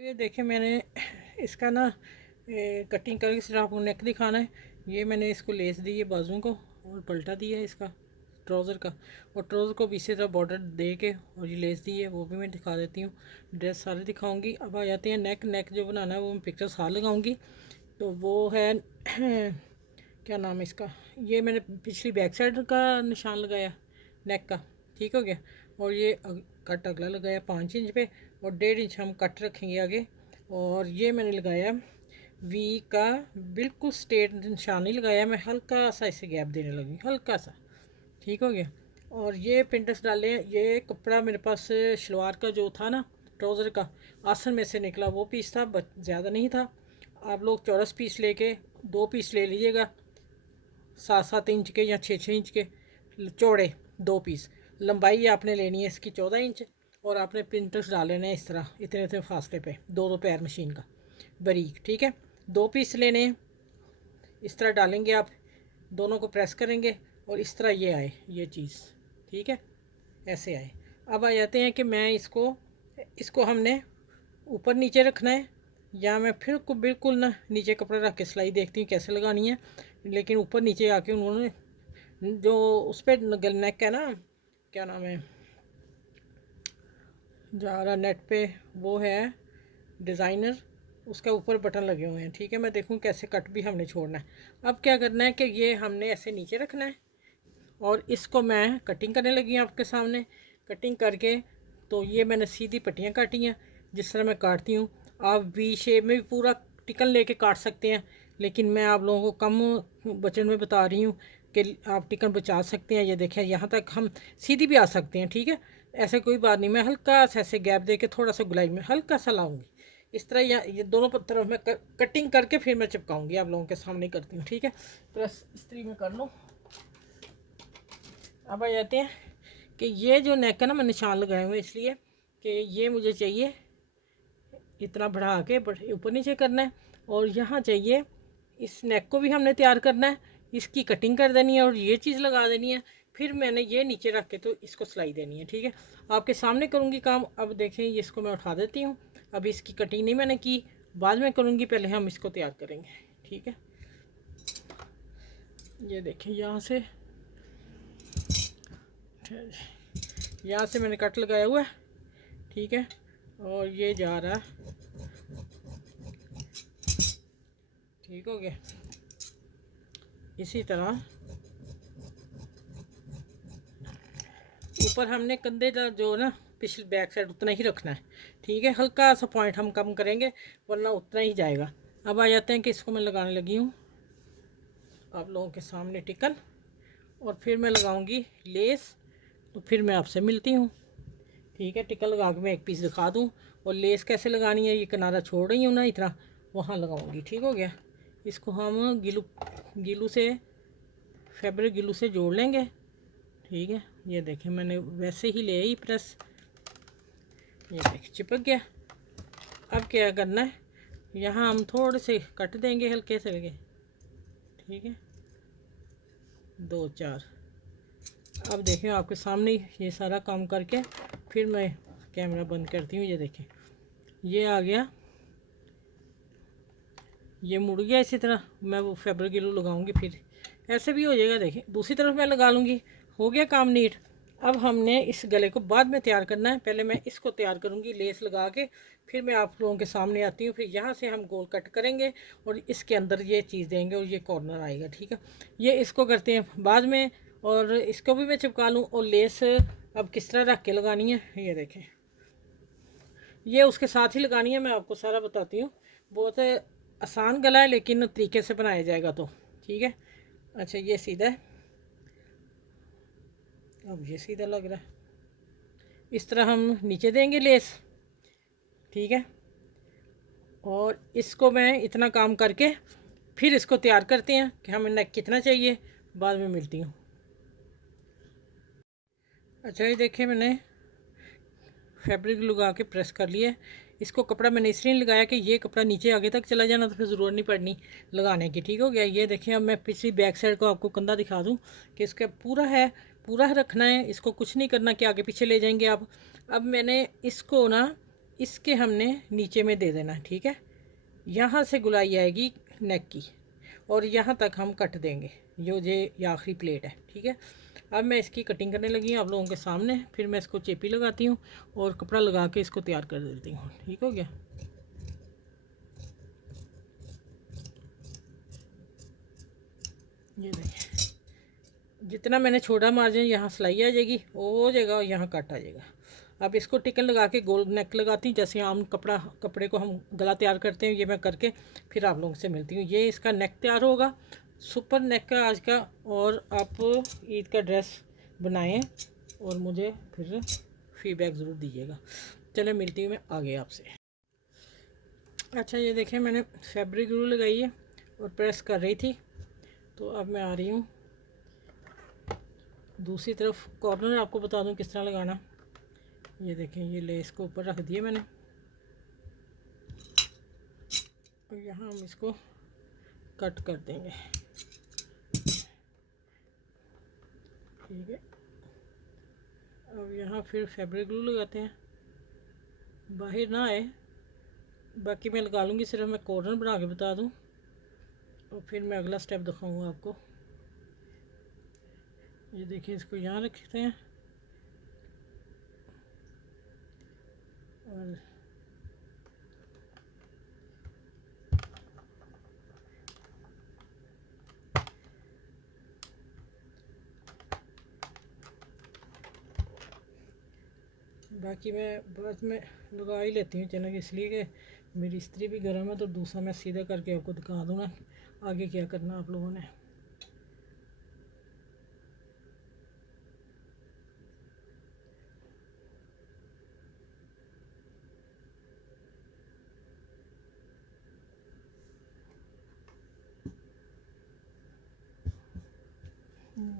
ये देखें मैंने इसका ना कटिंग करके सिर्फ आपको नेक दिखाना है। ये मैंने इसको लेस दी है बाजू को और पलटा दिया है इसका ट्राउज़र का, और ट्राउज़र को भी इसी तरह बॉर्डर दे के और ये लेस दी है वो भी मैं दिखा देती हूँ। ड्रेस सारे दिखाऊंगी। अब आ जाते हैं नेक जो बनाना है वो मैं पिक्चर साथ लगाऊंगी। तो वो है क्या नाम है इसका, ये मैंने पिछली बैक साइड का निशान लगाया नेक का, ठीक हो गया। और ये कट अगला लगाया 5 इंच पे और 1.5 इंच हम कट रखेंगे आगे। और ये मैंने लगाया वी का बिल्कुल स्ट्रेट निशान नहीं लगाया, मैं हल्का सा इसे गैप देने लगी, हल्का सा, ठीक हो गया। और ये पिंटस डाले। ये कपड़ा मेरे पास शलवार का जो था ना ट्राउज़र का, आसन में से निकला वो पीस था, ज़्यादा नहीं था। आप लोग चौरस पीस लेके 2 पीस ले लीजिएगा, 7-7 इंच के या 6-6 इंच के चौड़े 2 पीस। लंबाई आपने लेनी है इसकी 14 इंच और आपने पिंटस डाल लेना है इस तरह इतने इतने फासले पे, 2 पैर मशीन का बारीक, ठीक है। 2 पीस लेने हैं, इस तरह डालेंगे आप, दोनों को प्रेस करेंगे और इस तरह ये आए ये चीज़, ठीक है, ऐसे आए। अब आ जाते हैं कि मैं इसको हमने ऊपर नीचे रखना है, या मैं फिर को बिल्कुल ना नीचे कपड़ा रख के सिलाई देखती हूँ कैसे लगानी है। लेकिन ऊपर नीचे आके उन्होंने जो उस पर नेक है ना, क्या नाम है जा रहा नेट पे, वो है डिज़ाइनर, उसका ऊपर बटन लगे हुए हैं, ठीक है। मैं देखूँ कैसे कट भी हमने छोड़ना है। अब क्या करना है कि ये हमने ऐसे नीचे रखना है और इसको मैं कटिंग करने लगी हूँ आपके सामने। कटिंग करके तो ये मैंने सीधी पट्टियाँ काटी हैं जिस तरह मैं काटती हूँ। आप वी शेप में भी पूरा टिकन लेके काट सकते हैं, लेकिन मैं आप लोगों को कम बजट में बता रही हूँ कि आप टिकन बचा सकते हैं। ये देखें यहाँ तक हम सीधी भी आ सकते हैं, ठीक है, ऐसे कोई बात नहीं। मैं हल्का सा ऐसे गैप दे के थोड़ा सा गुलाई में हल्का सा लाऊंगी इस तरह, या ये दोनों तरफ मैं कटिंग करके फिर मैं चिपकाऊंगी, आप लोगों के सामने करती हूँ, ठीक है। प्रेस इस्त्री में कर लो। अब आ जाते हैं कि ये जो नेक है ना मैं निशान लगाए हुए इसलिए कि ये मुझे चाहिए इतना बढ़ा के ऊपर नीचे करना है, और यहाँ चाहिए इस नेक को भी हमने तैयार करना है, इसकी कटिंग कर देनी है और ये चीज़ लगा देनी है। फिर मैंने ये नीचे रख के तो इसको सिलाई देनी है, ठीक है। आपके सामने करूँगी काम। अब देखें ये इसको मैं उठा देती हूँ, अभी इसकी कटिंग नहीं मैंने की, बाद में करूँगी, पहले हम इसको तैयार करेंगे, ठीक है। ये देखें यहाँ से मैंने कट लगाया हुआ है, ठीक है, और ये जा रहा है, ठीक हो गया। इसी तरह ऊपर हमने कंधे का जो ना पिछली बैक साइड उतना ही रखना है, ठीक है। हल्का सा पॉइंट हम कम करेंगे वरना उतना ही जाएगा। अब आ जाते हैं कि इसको मैं लगाने लगी हूँ आप लोगों के सामने टिकन, और फिर मैं लगाऊंगी लेस। तो फिर मैं आपसे मिलती हूँ, ठीक है। टिकन लगा के मैं एक पीस दिखा दूँ और लेस कैसे लगानी है, ये किनारा छोड़ रही हूँ ना इतना, वहाँ लगाऊंगी, ठीक हो गया। इसको हम गीलू से फैब्रिक गीलू से जोड़ लेंगे, ठीक है। ये देखें मैंने वैसे ही ले आई प्रेस, ये देख चिपक गया। अब क्या करना है, यहाँ हम थोड़े से कट देंगे हल्के से लगे, ठीक है, 2-4। अब देखें आपके सामने ये सारा काम करके फिर मैं कैमरा बंद करती हूँ। ये देखें ये आ गया, ये मुड़ गया। इसी तरह मैं वो फैब्रिक ग्लू लगाऊंगी, फिर ऐसे भी हो जाएगा। देखें दूसरी तरफ मैं लगा लूँगी, हो गया काम नीट। अब हमने इस गले को बाद में तैयार करना है, पहले मैं इसको तैयार करूँगी लेस लगा के, फिर मैं आप लोगों के सामने आती हूँ। फिर यहाँ से हम गोल कट करेंगे और इसके अंदर ये चीज़ देंगे और ये कॉर्नर आएगा, ठीक है। ये इसको करते हैं बाद में, और इसको भी मैं चिपका लूँ। और लेस अब किस तरह रख के लगानी है ये देखें, ये उसके साथ ही लगानी है, मैं आपको सारा बताती हूँ। बहुत आसान गला है लेकिन तरीके से बनाया जाएगा तो, ठीक है। अच्छा ये सीधा है, अब ये सीधा लग रहा है। इस तरह हम नीचे देंगे लेस, ठीक है। और इसको मैं इतना काम करके फिर इसको तैयार करते हैं कि हमें नेक कितना चाहिए, बाद में मिलती हूँ। अच्छा ये देखिए मैंने फैब्रिक लगा के प्रेस कर लिया। इसको कपड़ा मैंने इसलिए लगाया कि ये कपड़ा नीचे आगे तक चला जाना, तो फिर ज़रूरत नहीं पड़नी लगाने की, ठीक हो गया। ये देखें अब मैं पिछली बैक साइड को आपको कंधा दिखा दूँ कि इसका पूरा है, पूरा रखना है, इसको कुछ नहीं करना कि आगे पीछे ले जाएंगे आप। अब मैंने इसको ना इसके हमने नीचे में दे देना, ठीक है। यहाँ से गुलाई आएगी नेक की और यहाँ तक हम कट देंगे। ये आखिरी प्लेट है, ठीक है। अब मैं इसकी कटिंग करने लगी हूँ आप लोगों के सामने। फिर मैं इसको चेपी लगाती हूँ और कपड़ा लगा के इसको तैयार कर देती हूँ। ठीक हो गया। ये देखिए, जितना मैंने छोड़ा मार्जिन यहाँ सिलाई आ जाएगी, वो हो जाएगा और यहाँ कट आ जाएगा। अब इसको टिकन लगा के गोल नेक लगाती हूँ, जैसे हम कपड़े को हम गला तैयार करते हैं। ये मैं करके फिर आप लोगों से मिलती हूँ। ये इसका नेक तैयार होगा, सुपर नेक का आज का। और आप ईद का ड्रेस बनाएं और मुझे फिर फीडबैक ज़रूर दीजिएगा। चले मिलती हूँ मैं आगे आपसे। अच्छा, ये देखें मैंने फैब्रिक ग्लू लगाई है और प्रेस कर रही थी, तो अब मैं आ रही हूँ दूसरी तरफ। कॉर्नर आपको बता दूँ किस तरह लगाना। ये देखें, ये लेस को ऊपर रख दिया मैंने और यहाँ हम इसको कट कर देंगे, ठीक है। अब यहाँ फिर फैब्रिक ग्लू लगाते हैं, बाहर ना आए। बाकी मैं लगा लूँगी, सिर्फ मैं कॉर्नर बना के बता दूँ और फिर मैं अगला स्टेप दिखाऊँगा आपको। ये देखिए, इसको यहाँ रखते हैं और बाकी मैं बाद में लगा ही लेती हूँ चैनल, इसलिए कि मेरी इस्त्री भी गर्म है। तो दूसरा मैं सीधा करके आपको दिखा दूँगा आगे क्या करना आप लोगों ने।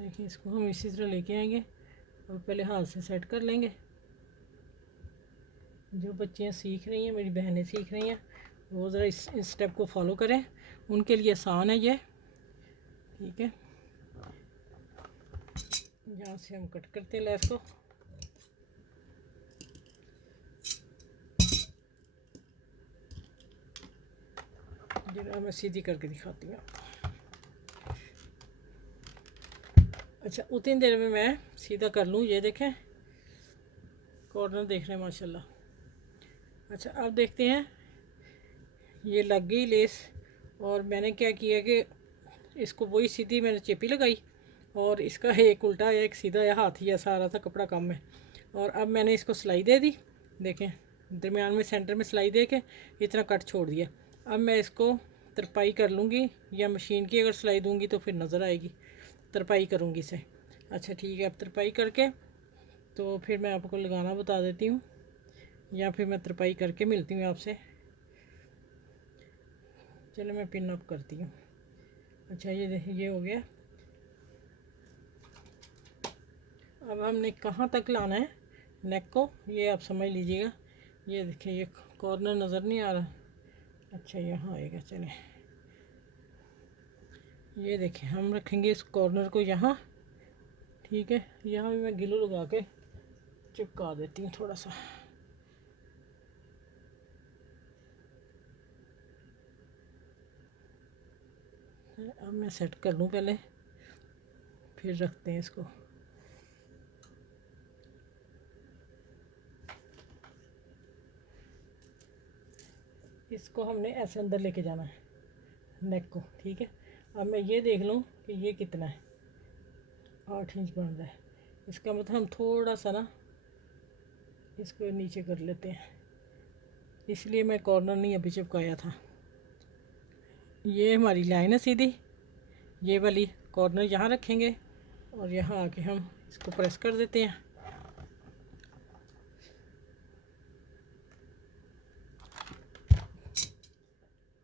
देखिए, इसको हम इसी तरह लेके आएंगे और पहले हाथ से सेट कर लेंगे। जो बच्चियाँ सीख रही हैं, मेरी बहनें सीख रही हैं, वो ज़रा इस स्टेप को फॉलो करें, उनके लिए आसान है ये, ठीक है। यहाँ से हम कट करते हैं लेस को। जरा मैं सीधी करके दिखाती हूँ। अच्छा, उतनी देर में मैं सीधा कर लूँ। ये देखें, कॉर्नर देख रहे हैं माशाल्लाह। अच्छा, अब देखते हैं, ये लग गई लेस। और मैंने क्या किया कि इसको वही सीधी मैंने चेपी लगाई और इसका एक उल्टा है एक सीधा है, हाथ ही ऐसा आ रहा था, कपड़ा कम है। और अब मैंने इसको सिलाई दे दी। देखें, दरमियान में सेंटर में सिलाई दे के इतना कट छोड़ दिया। अब मैं इसको तरपाई कर लूँगी, या मशीन की अगर सिलाई दूँगी तो फिर नज़र आएगी। तरपाई करूँगी इसे। अच्छा ठीक है, अब तरपाई करके तो फिर मैं आपको लगाना बता देती हूँ, या फिर मैं तरपाई करके मिलती हूँ आपसे। चलो मैं पिन अप करती हूँ। अच्छा, ये देखिए, ये हो गया। अब हमने कहाँ तक लाना है नेक को, ये आप समझ लीजिएगा। ये देखिए, ये कॉर्नर नज़र नहीं आ रहा। अच्छा, यहाँ आएगा। चले, ये देखिए, हम रखेंगे इस कॉर्नर को यहाँ, ठीक है। यहाँ भी मैं गिलू लगा के चिपका देती हूँ थोड़ा सा। अब मैं सेट कर लूँ पहले, फिर रखते हैं इसको। इसको हमने ऐसे अंदर लेके जाना है नेक को, ठीक है। अब मैं ये देख लूँ कि ये कितना है। 8 इंच बन रहा है। इसका मतलब हम थोड़ा सा ना इसको नीचे कर लेते हैं, इसलिए मैं कॉर्नर नहीं अभी चिपकाया था। ये हमारी लाइन है सीधी, ये वाली कॉर्नर यहाँ रखेंगे और यहाँ आके हम इसको प्रेस कर देते हैं।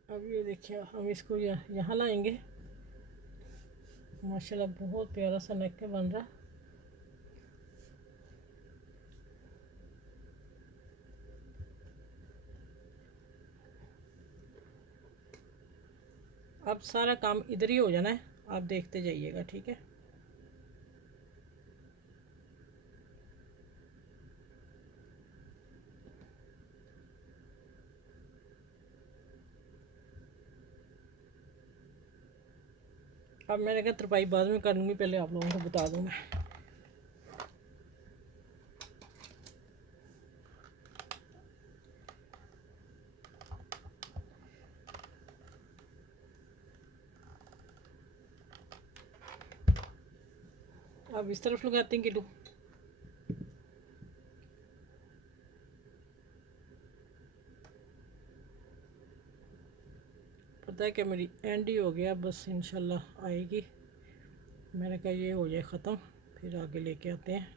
अब ये देखिए, हम इसको यहाँ लाएंगे। माशाल्लाह बहुत प्यारा सा नेक बन रहा है। अब सारा काम इधर ही हो जाना है, आप देखते जाइएगा, ठीक है। अब मैंने कहा तरपाई बाद में कर लूँगी, पहले आप लोगों को बता दूँ मैं। अब इस तरफ लगाते हैं किलो। पता है कि मेरी एंड ही हो गया, बस इंशाल्लाह आएगी। मैंने कहा ये हो जाए ख़त्म, फिर आगे लेके आते हैं।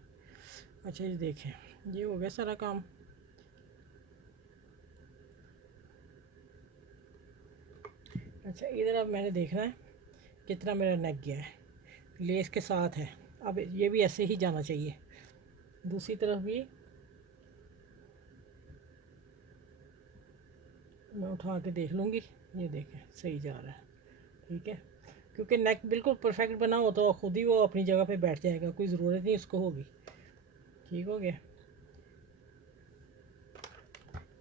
अच्छा जी देखें, ये हो गया सारा काम। अच्छा इधर अब मैंने देखना है कितना मेरा नेक गया है, लेस के साथ है। अब ये भी ऐसे ही जाना चाहिए, दूसरी तरफ भी मैं उठा के देख लूँगी। ये देखें सही जा रहा है, ठीक है। क्योंकि नेक बिल्कुल परफेक्ट बना हो तो ख़ुद ही वो अपनी जगह पे बैठ जाएगा, कोई ज़रूरत नहीं उसको होगी। ठीक हो गया।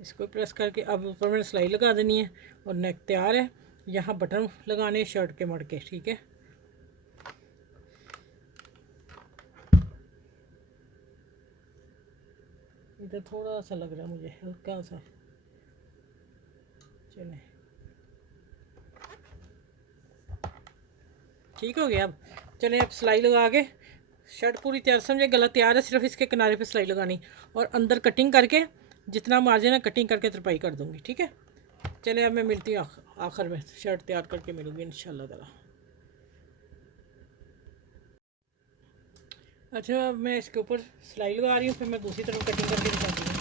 इसको प्रेस करके अब ऊपर मैंने सिलाई लगा देनी है और नेक तैयार है। यहाँ बटन लगाने शर्ट के मड़ के, ठीक है। इधर थोड़ा सा लग रहा है मुझे, हल्का सा। चले ठीक हो गया। अब चलें, अब सिलाई लगा के शर्ट पूरी तैयार, समझे गला तैयार है, सिर्फ इसके किनारे पे सिलाई लगानी और अंदर कटिंग करके जितना मार्जिन है कटिंग करके तरपाई कर दूँगी, ठीक है। चले अब मैं मिलती हूँ आखिर में, शर्ट तैयार करके मिलूँगी इंशाल्लाह ताला। अच्छा अब मैं इसके ऊपर सिलाई लगा रही हूँ, फिर मैं दूसरी तरफ कटिंग करके दिखाती हूँ।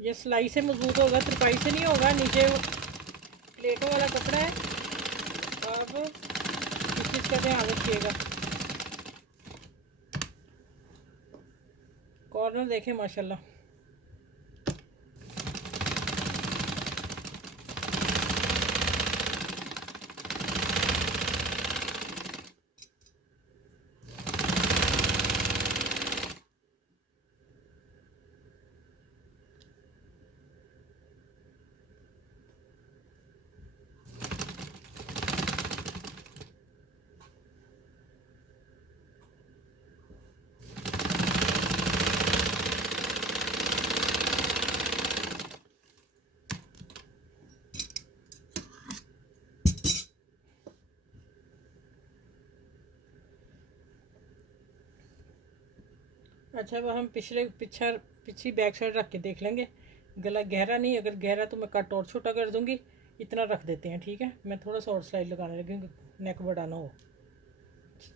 ये सिलाई से मजबूत होगा, तरपाई से नहीं होगा। नीचे प्लेटों वाला कपड़ा है, अब इस चीज़ का ध्यान रखिएगा। कॉर्नर देखें माशाल्लाह। अच्छा अब हम पिछली बैक साइड रख के देख लेंगे। गला गहरा नहीं, अगर गहरा तो मैं कट और छोटा कर दूंगी। इतना रख देते हैं, ठीक है। मैं थोड़ा सा और सिलाई लगाने लगी, नेक बढ़ाना हो।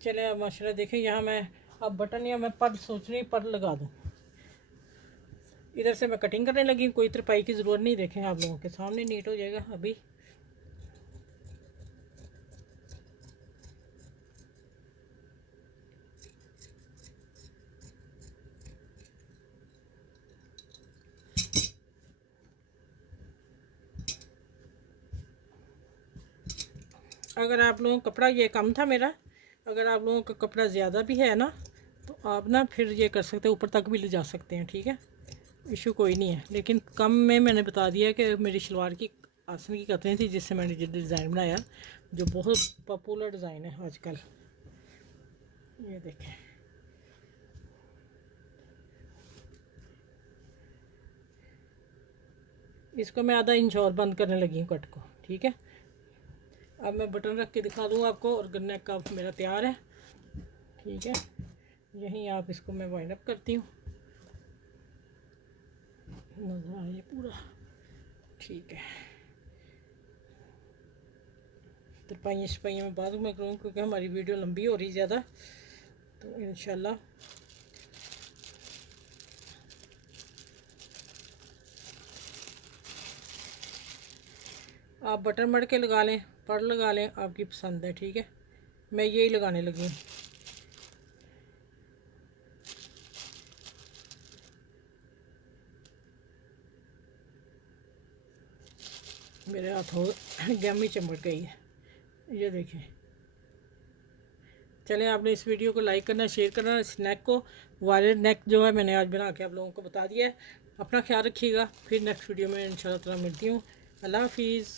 चले अब माशाल्लाह देखें, यहाँ मैं अब बटन या मैं पर सोच रही पर लगा दूँ। इधर से मैं कटिंग करने लगी, कोई तरपाई की ज़रूरत नहीं। देखें आप लोगों के सामने नीट हो जाएगा अभी। अगर आप लोगों का कपड़ा ये कम था मेरा, अगर आप लोगों का कपड़ा ज़्यादा भी है ना, तो आप ना फिर ये कर सकते हैं, ऊपर तक भी ले जा सकते हैं, ठीक है। इशू कोई नहीं है, लेकिन कम में मैंने बता दिया कि मेरी शलवार की आसन की कतरें थी, जिससे मैंने जो डिज़ाइन बनाया, जो बहुत पॉपुलर डिज़ाइन है आजकल। ये देखें, इसको मैं आधा इंच और बंद करने लगी हूँ कट को, ठीक है। अब मैं बटन रख के दिखा दूँ आपको, और गन्ने का मेरा तैयार है, ठीक है। यहीं आप इसको मैं वाइंड अप करती हूँ, नज़र आए पूरा, ठीक है। तरपाइयाँ शपाइयाँ मैं बाद में करूँ, क्योंकि हमारी वीडियो लंबी हो रही ज़्यादा, तो इंशाल्लाह आप बटन मड़ के लगा लें, पर लगा लें, आपकी पसंद है, ठीक है। मैं यही लगाने लगी हूँ। मेरे हाथों गमी चमक गई है, ये देखें। चलें, आपने इस वीडियो को लाइक करना, शेयर करना। इस नेक को वायरड नेक जो है मैंने आज बना के आप लोगों को बता दिया है। अपना ख्याल रखिएगा, फिर नेक्स्ट वीडियो में इंशाल्लाह ताला मिलती हूँ। अल्लाह हाफिज़।